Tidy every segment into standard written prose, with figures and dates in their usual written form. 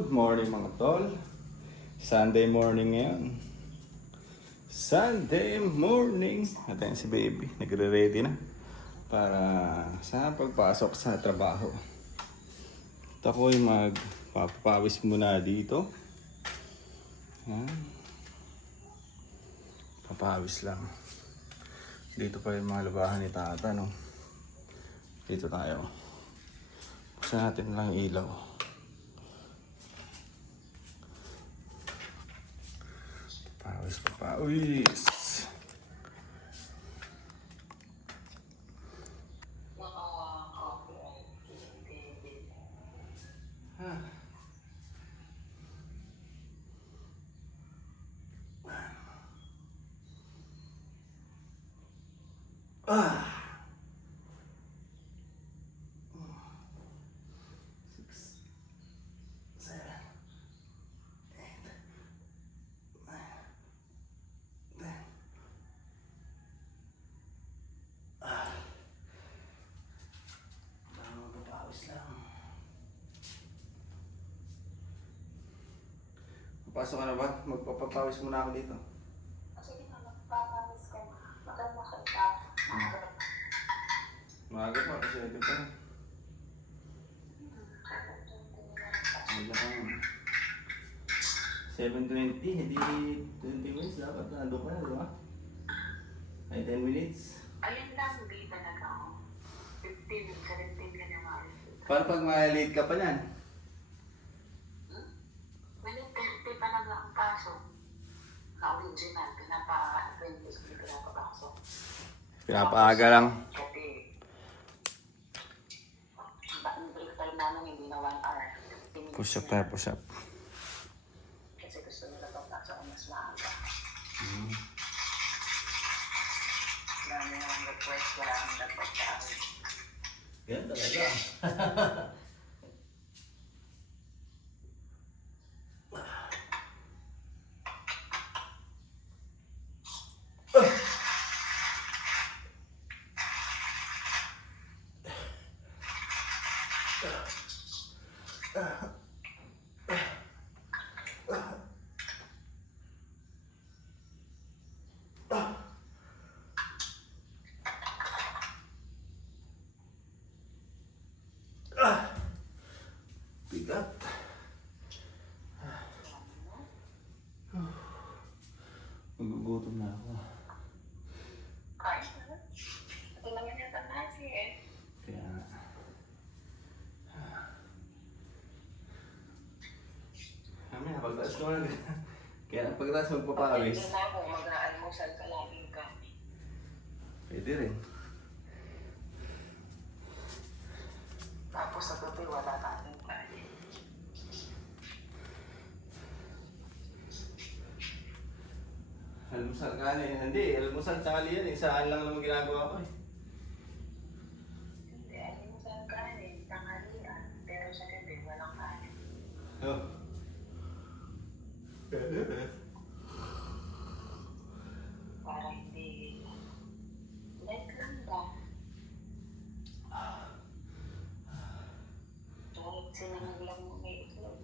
Good morning mga tol. Sunday morning ngayon. Sunday morning. At ayan si baby. Nagre-ready na. Para sa pagpasok sa trabaho. At ako'y magpapawis muna dito. Ayan. Papawis lang. Dito pa yung mga labahan ni tata, no? Dito tayo. Buksan natin lang ilaw. Papawis. Pasok ka na ba? Magpapapawis muna ako dito. Sige na, magpapawis ka na. Maganda ka. Maaga pa kasi ito pa. Maganda ka naman. 7:20, hindi 20 minutes dapat nandun ka na, di ba? Ay 10 minutes. Ayun lang, hindi talaga ako. 15, 17 ka na maalis. Paano pag ma-late ka pa niyan? Talaga ang pasok na original, pinapa-apprentice, hindi pinapapasok. Pinapaaga lang. Kasi, yung break time namin hindi na 1 hour. Push up tayo, push up. Kasi gusto nila papasok ang mas maaga. Dami ang request, wala ang nagpagkain. Yan talaga. Bigat. Magugutom na ako. Kain na. Ito naman yata nasi eh. Kaya nga. Mamaya, pagtaas ko lang. Kaya pagkataas magpapawis. Pwede na ako, mag-aalmusal ka laging ka. Pwede rin. Tapos sa gabi, wala tayong kain. Almusal ka na eh. Hindi, almusal tsaka yan eh. Saan lang naman ginagawa ko eh. Hindi, almusal kain, tanghalian. Pero sa gabi, walang kain. Oh. Para hindi light lang ba? Kahit sinanag lang mo may itlog.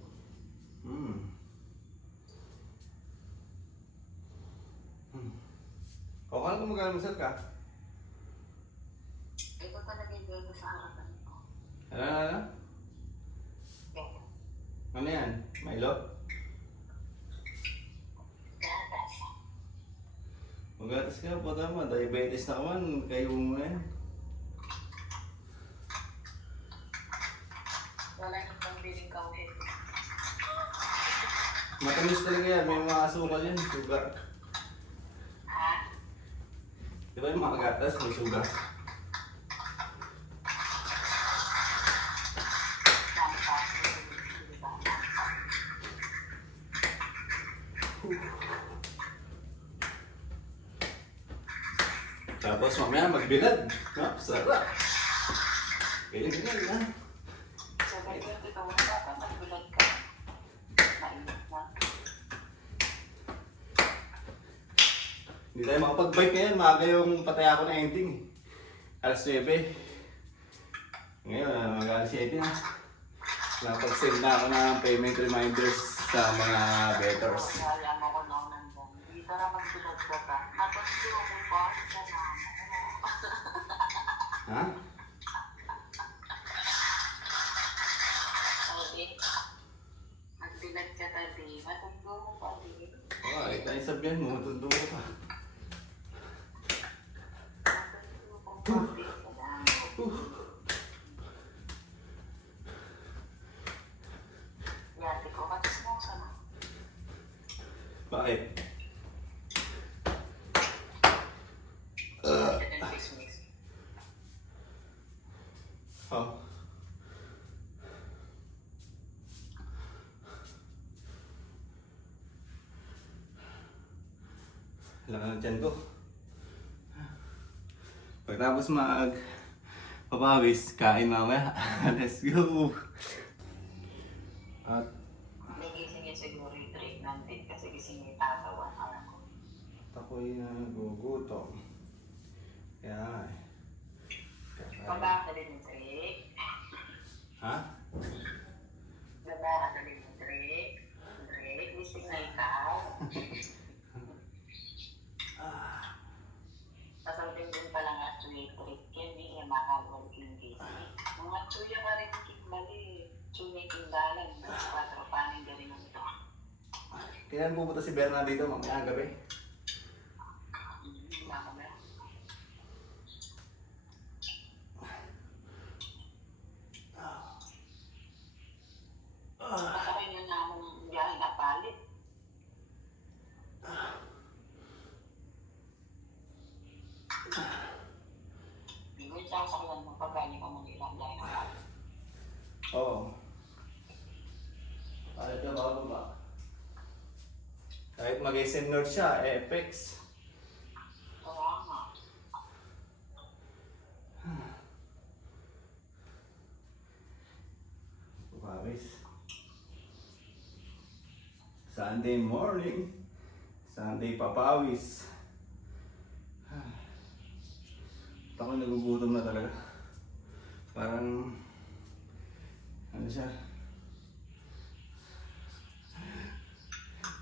O, kung ano mag-almusal ka? Ito talaga yung gano sa harapan ko. Ano? Kaya, Ano yan? Milo? gatas. Magatas ka po naman. Diabetes na naman. Kayo mo yan. Wala nang pambiling kawin. Matamis talaga yan. May mga asukal yan. Sugar. Ha? Di ba yung mga gatas may sugar? Dami pa. Diba? Tapos mamaya magbilad. No? Sarap. Ganyan ha. So, ganyan ito mo dapat magbilad ka. Mainit na. Hindi tayo makapag-bike ngayon. Maaga yung patay ako na ending. Alas 9. Ngayon, mag-alas 7 na. Napag-send na ako ng payment reminders sa mga bettors. Kaya mo ko lang nandun. Dito na magbilad ka pa. Natuturo ko pa. Ha? Sabi, magbilad ka tabi. Matuturo pa din. Okay, tayo sabihan mo, tundo ko pa. Matuturo ko pa din. Yati ko, katis mo sana. Bakit? Oh. Lakan ng tiyan ko. Pagtapos papawis, kain mamaya. Let's go! At Nagising niya siguro yung pregnant din kasi gising niya tatawan. Alam ko. ako'y nagugutom. Kaya Baba ka din yung trick. ha? Baba ka din yung trick. Trick, gising na ikaw. Pasamting din pala nga trick. Trick yan eh, makakawal yung gising. Mga tsuya ka rin mali. Tsuya kindalan. Mas 4 paning galing mo ito. Kailan pupunta si Berna dito mamaya ang gabi? Ako na. Masakay nyo na akong biyahe na palit. Hindi ko yung sasakyan mo pag galing ka Manila biyahe na palit. Oo. Palit ka ba ba? Kahit mag-SM North siya, Apex. Kaya nga. Papawis. Sunday morning. Sunday papawis. Ako nagugutom na talaga. Parang ano siya?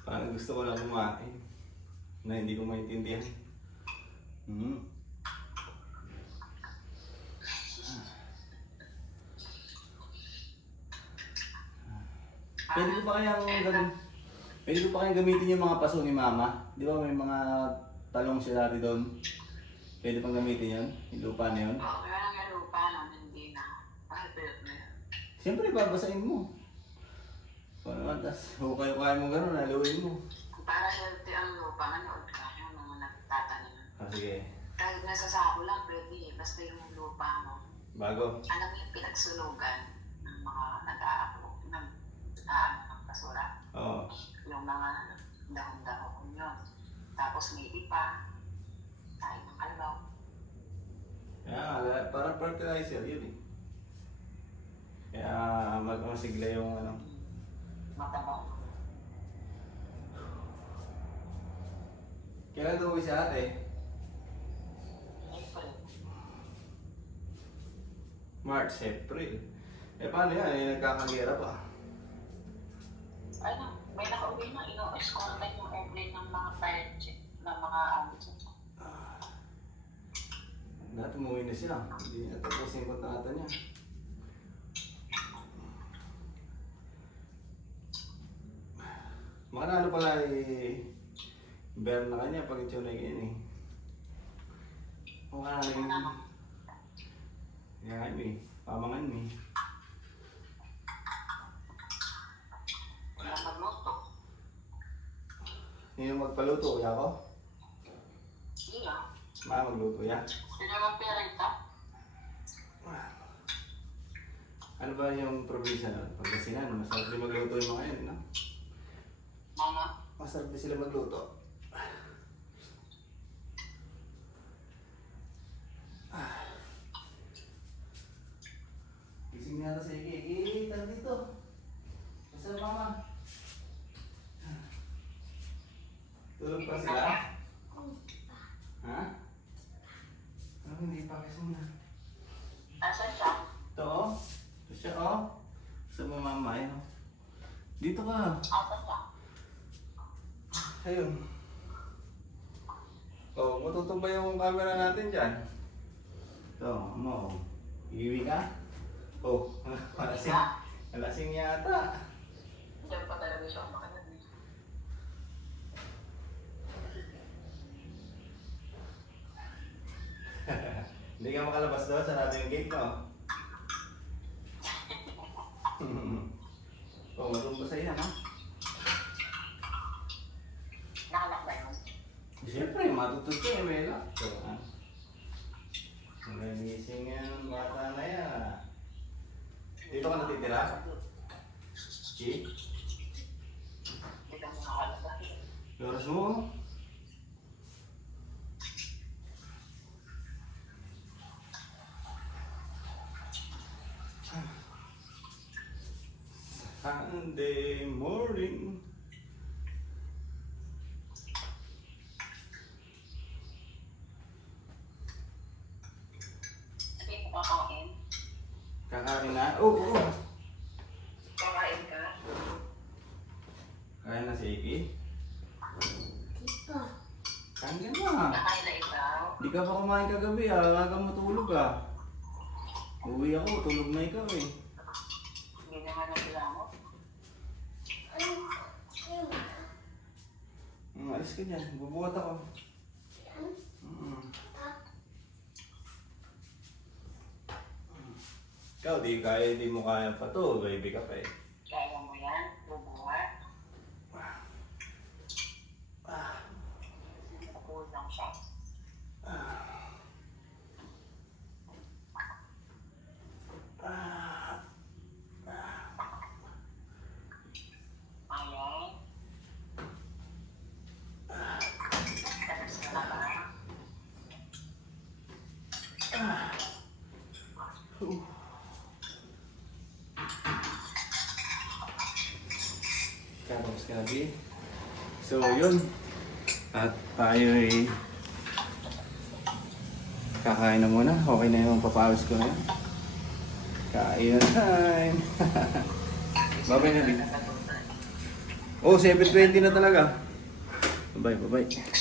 Parang gusto ko lang kumain na hindi ko maintindihan. Pwede ko pa kayang Pwede ko pa kayang gamitin yung mga paso ni Mama. Di ba may mga talong sila dati doon? Pwede pang gamitin yun? Yung lupa na yun? Oo, kaya nga lupa namin hindi na. Pahipit na yun. Siyempre, babasahin mo. Kung naman, tas hukay-hukay mo gano'n, haluin mo. Para healthy ang lupa, manood ka yung mga nagtatanim. Sige. Kahit nasa sako lang, pwede. Basta yung lupa mo. Bago. Alam mo yung pinagsunugan ng mga nag-aako, ng basura. Oo. Yung mga dahon-dahon yun. Tapos may ipa. Tayo ng kalabaw. Kaya, parang fertilizer yun eh. Kaya magmasigla yung ano. Matabaw. Kailan ito si ate? April. March, April. Eh paano yan? Eh, nagkakagera pa. Ano, may nakauwi na ino-escort yung airplane ng mga pilot ng mga Dati umuwi na siya. Hindi na tapos yung kontrata niya. Makanalo pala bear na kanya pag ito na ganyan eh. O ka na yung... Yan eh. Pamangan eh. Wala magluto. Yung magpaluto, kuya ko? Iya. Magluto yan. Sino naman pera ito? Ano ba yung probinsya nun? Pagkasinan, masarap din magluto yung mga yan, no? Mga? Masarap din sila magluto. Gising na ito sa Iki. Tara dito. Masarap mama. Tulog pa sila? Ha? Ano hindi pa kasi na? Asan siya? Ito oh. Ito siya oh. Sa mama Dito ka. Apat na. Ayun. Oh, matutuba yung camera natin dyan. Ito, mo. Iwi ka? Oh, malasing. Malasing yata. Diyan pa talaga siya makalag. Hindi ka makalabas doon, sarado yung gate mo. Oh, matumba sa'yo yan, ha? Nakanak ba yun? Siyempre, matutod ka, Emela. So, ha? Nagising yan, bata na yan. Dito ka natitira? Chi? Hindi ka makakalabas. Yoras mo? Sunday morning. Hindi mo kakain. Kakain na? Oo. Kakain ka. Kaya na si Iki? Kain ka na. Kakain na ikaw. Di ka pa kumain kagabi, ah. Alaga mo tulog, ah. Uwi ako, tulog na ikaw, eh. Hindi naman ang sila mo. Alis ka dyan, bubuhat ako. Ikaw, di mo kaya pa to, baby ka pa eh. Kaya mo yan. Bubuhat. Kulang siya. Ayan. Tapos na ba? Tapos ka lagi. So, yun. At tayo ay kakain na muna. Okay na yung papawis ko na yun. Kain na time. Bye-bye na din. Oh, 7:20 na talaga. Bye-bye, bye-bye.